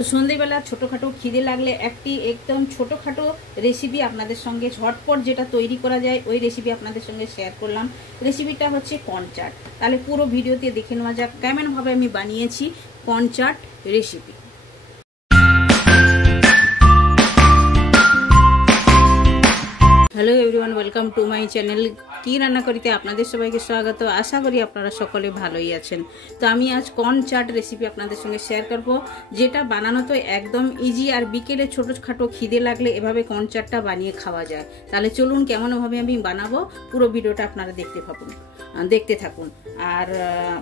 সন্ধ্যেবেলা ছোটোখাটো খিদে লাগলে একটি একদম ছোটোখাটো রেসিপি আপনাদের সঙ্গে ঝটপট যেটা তৈরি করা যায় ওই রেসিপি আপনাদের সঙ্গে শেয়ার করলাম। রেসিপিটা হচ্ছে কর্ন চাট। তাহলে পুরো ভিডিওতে দেখে নেওয়া যাক কেমনভাবে আমি বানিয়েছি corn chaat recipe. Hello everyone, welcome to my channel. কি রান্না করিতে আপনাদের সবাইকে স্বাগত। আশা করি আপনারা সকলে ভালোই আছেন। তো আমি আজ কর্ন চাট রেসিপি আপনাদের সঙ্গে শেয়ার করব, যেটা বানানো তো একদম ইজি, আর বিকেলে ছোটোখাটো খিদে লাগলে এভাবে কর্ন চাটটা বানিয়ে খাওয়া যায়। তাহলে চলুন কেমনভাবে আমি বানাবো পুরো ভিডিওটা আপনারা দেখতে থাকুন। আর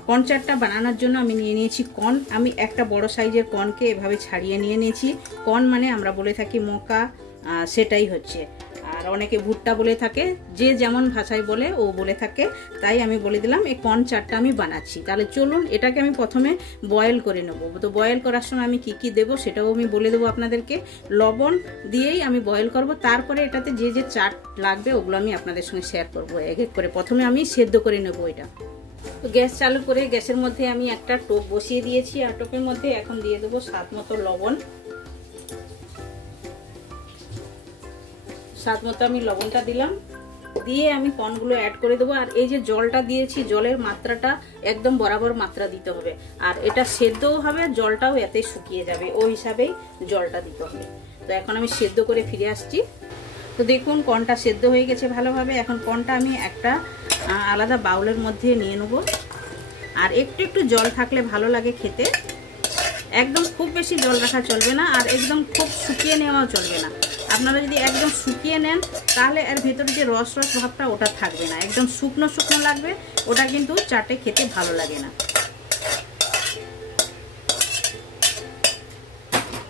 কর্ন চাটটা বানানোর জন্য আমি নিয়ে নিয়েছি কর্ন। আমি একটা বড় সাইজের কর্নকে এভাবে ছাড়িয়ে নিয়ে নিয়েছি। কর্ন মানে আমরা বলে থাকি মকা, সেটাই হচ্ছে। আর অনেকে ভুট্টা বলে থাকে, যে যেমন ভাষায় বলে ও বলে থাকে, তাই আমি বলে দিলাম এই কর্ন চাটটা আমি বানাচ্ছি। তাহলে চলুন এটাকে আমি প্রথমে বয়েল করে নেব। তো বয়েল করার সময় আমি কি দেবো সেটাও আমি বলে দেবো আপনাদেরকে। লবণ দিয়েই আমি বয়েল করব, তারপরে এটাতে যে যে চাট লাগবে ওগুলো আমি আপনাদের সঙ্গে শেয়ার করবো এক এক করে। প্রথমে আমি সেদ্ধ করে নেব এটা। তো গ্যাস চালু করে গ্যাসের মধ্যে আমি একটা টোপ বসিয়ে দিয়েছি, আর টোপের মধ্যে এখন দিয়ে দেবো স্বাদ মতো লবণ। স্বাদ মতো আমি লবণটা দিলাম, দিয়ে আমি কর্নগুলো অ্যাড করে দেবো। আর এই যে জলটা দিয়েছি, জলের মাত্রাটা একদম বরাবর মাত্রা দিতে হবে। আর এটা সেদ্ধও হবে, জলটাও এতে শুকিয়ে যাবে, ওই হিসাবেই জলটা দিতে হবে। তো এখন আমি সেদ্ধ করে ফিরে আসছি। তো দেখুন কর্নটা সেদ্ধ হয়ে গেছে ভালোভাবে। এখন কর্নটা আমি একটা আলাদা বাউলের মধ্যে নিয়ে নেব। আর একটু জল থাকলে ভালো লাগে খেতে। একদম খুব বেশি জল রাখা চলবে না, আর একদম খুব শুকিয়ে নেওয়াও চলবে না। আপনারা যদি একদম শুকিয়ে নেন তাহলে এর ভেতরে যে রস ভাবটা ওটা থাকবে না, একদম শুকনো লাগবে, ওটা কিন্তু চাটে খেতে ভালো লাগে না।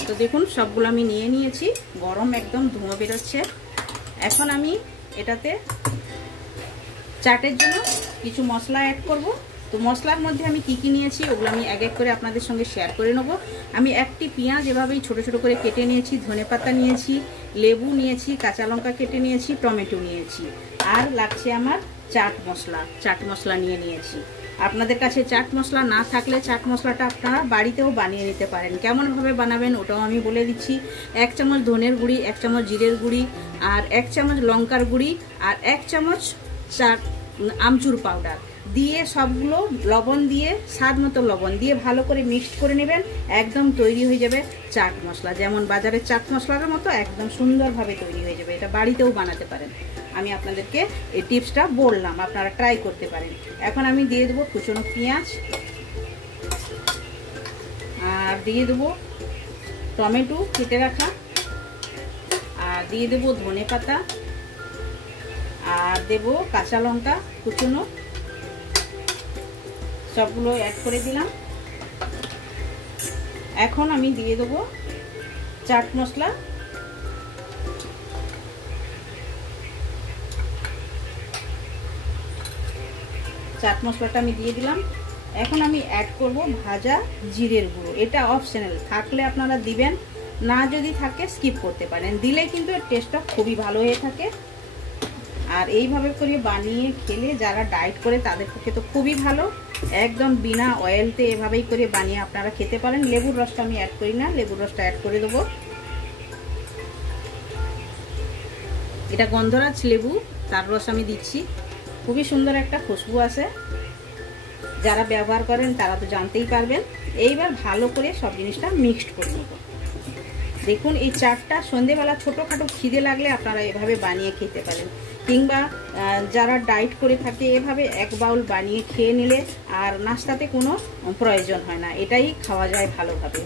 তো দেখুন সবগুলো আমি নিয়ে নিয়েছি, গরম একদম ধোঁয়া বেরোচ্ছে। এখন আমি এটাতে চাটের জন্য কিছু মশলা অ্যাড করব। তো মশলার মধ্যে আমি কি নিয়েছি ওগুলো আমি এক এক করে আপনাদের সঙ্গে শেয়ার করে নেব। আমি একটি পেঁয়াজ এভাবেই ছোট ছোট করে কেটে নিয়েছি, ধনেপাতা নিয়েছি, লেবু নিয়েছি, কাঁচা লঙ্কা কেটে নিয়েছি, টমেটো নিয়েছি, আর লাগছে আমার চাট মশলা নিয়ে নিয়েছি। আপনাদের কাছে চাট মশলা না থাকলে চাট মশলাটা আপনারা বাড়িতেও বানিয়ে নিতে পারেন। কেমনভাবে বানাবেন ওটাও আমি বলে দিচ্ছি। 1 চামচ ধনের গুঁড়ি, 1 চামচ জিরের গুঁড়ি, আর 1 চামচ লঙ্কার গুঁড়ি, আর 1 চামচ আমচুর পাউডার দিয়ে সবগুলো লবণ দিয়ে স্বাদ মতো লবণ দিয়ে ভালো করে মিক্সড করে নেবেন। একদম তৈরি হয়ে যাবে চাট মশলা, যেমন বাজারের চাট মশলার মতো একদম সুন্দরভাবে তৈরি হয়ে যাবে। এটা বাড়িতেও বানাতে পারেন। আমি আপনাদেরকে এই টিপসটা বললাম, আপনারা ট্রাই করতে পারেন। এখন আমি দিয়ে দেবো কুচনো পেঁয়াজ, আর দিয়ে দেবো টমেটো কেটে রাখা, আর দিয়ে দেবো ধনে পাতা, আর দেবো কাঁচা লঙ্কা কুচনো। সবগুলো অ্যাড করে দিলাম। এখন আমি দিয়ে দেবো চাট মশলা। চাট মশলাটা আমি দিয়ে দিলাম। এখন আমি অ্যাড করব ভাজা জিরের গুঁড়ো। এটা অপশনাল, থাকলে আপনারা দিবেন, না যদি থাকে স্কিপ করতে পারেন। দিলে কিন্তু এর টেস্টটা খুবই ভালো হয়ে থাকে। আর এইভাবে করে বানিয়ে খেলে যারা ডায়েট করে তাদের পক্ষে তো খুবই ভালো। একদম বিনা অয়েলতে এভাবেই করে বানিয়ে আপনারা খেতে পারেন। লেবুর রসটা আমি অ্যাড করি না, লেবুর রসটা অ্যাড করে দেবো। এটা গন্ধরাজ লেবু, তার রস আমি দিচ্ছি। খুবই সুন্দর একটা খুশবু আসে, যারা ব্যবহার করেন তারা তো জানতেই পারবেন। এইবার ভালো করে সব জিনিসটা মিক্সড করে নেব। দেখুন এই চাটটা সন্ধেবেলা ছোটোখাটো খিদে লাগলে আপনারা এভাবে বানিয়ে খেতে পারেন, কিংবা যারা ডায়েট করে থাকে এভাবে এক বাউল বানিয়ে খেয়ে নিলে আর নাস্তাতে কোনো প্রয়োজন হয় না, এটাই খাওয়া যায় ভালোভাবে।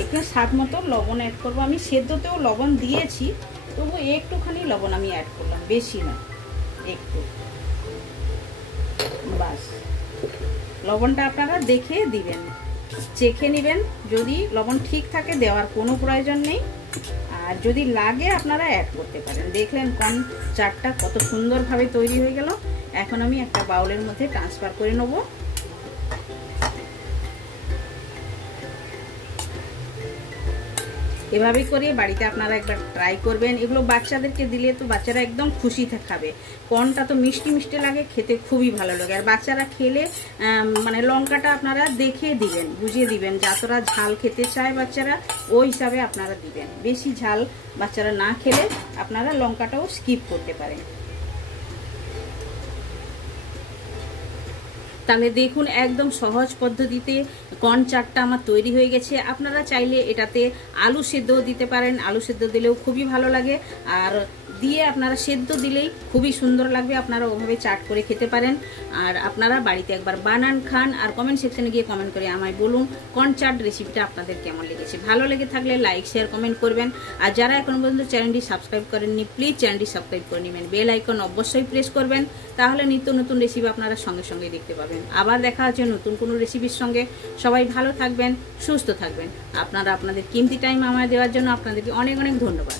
এখানে স্বাদ মতো লবণ অ্যাড করবো। আমি সেদ্ধতেও লবণ দিয়েছি, তবু একটুখানি লবণ আমি অ্যাড করলাম, বেশি না, একটু বাস। লবণটা আপনারা দেখে দিবেন, চেখে নেবেন। যদি লবণ ঠিক থাকে দেওয়ার কোনো প্রয়োজন নেই, আর যদি লাগে আপনারা অ্যাড করতে পারেন। দেখলেন কর্ন চাটটা কত সুন্দরভাবে তৈরি হয়ে গেল। এখন আমি একটা বাউলের মধ্যে ট্রান্সফার করে নেব। এভাবে করে বাড়িতে আপনারা একবার ট্রাই করবেন। এগুলো বাচ্চাদেরকে দিলে তো বাচ্চারা একদম খুশিতে খাবে। কর্নটা তো মিষ্টি মিষ্টি লাগে, খেতে খুবই ভালো লাগে। আর বাচ্চারা খেলে মানে লঙ্কাটা আপনারা দেখে দিবেন, বুঝিয়ে দিবেন, যতটা ঝাল খেতে চায় বাচ্চারা ওই হিসাবে আপনারা দিবেন। বেশি ঝাল বাচ্চারা না খেলে আপনারা লঙ্কাটাও স্কিপ করতে পারেন। তাহলে দেখুন একদম সহজ পদ্ধতিতে কর্ন চাটটা আমার তৈরি হয়ে গেছে। আপনারা চাইলে এটাতে আলু সেদ্ধও দিতে পারেন, আলু সেদ্ধ দিলেও খুবই ভালো লাগে। আর দিয়ে আপনারা সেদ্ধ দিলেই খুবই সুন্দর লাগবে, আপনারা ওভাবে চাট করে খেতে পারেন। আর আপনারা বাড়িতে একবার বানান খান, আর কমেন্ট সেকশনে গিয়ে কমেন্ট করে আমায় বলুন কর্ন চাট রেসিপিটা আপনাদের কেমন লেগেছে। ভালো লেগে থাকলে লাইক শেয়ার কমেন্ট করবেন। আর যারা এখন পর্যন্ত চ্যানেলটি সাবস্ক্রাইব করেননি প্লিজ চ্যানেলটি সাবস্ক্রাইব করে নেবেন, বেল আইকন অবশ্যই প্রেস করবেন, তাহলে নিত্য নতুন রেসিপি আপনারা সঙ্গে সঙ্গে দেখতে পাবেন। আবার দেখা হচ্ছে নতুন কোনো রেসিপির সঙ্গে। সবাই ভালো থাকবেন, সুস্থ থাকবেন। আপনারা আপনাদের কিমতি টাইম আমায় দেওয়ার জন্য আপনাদেরকে অনেক অনেক ধন্যবাদ।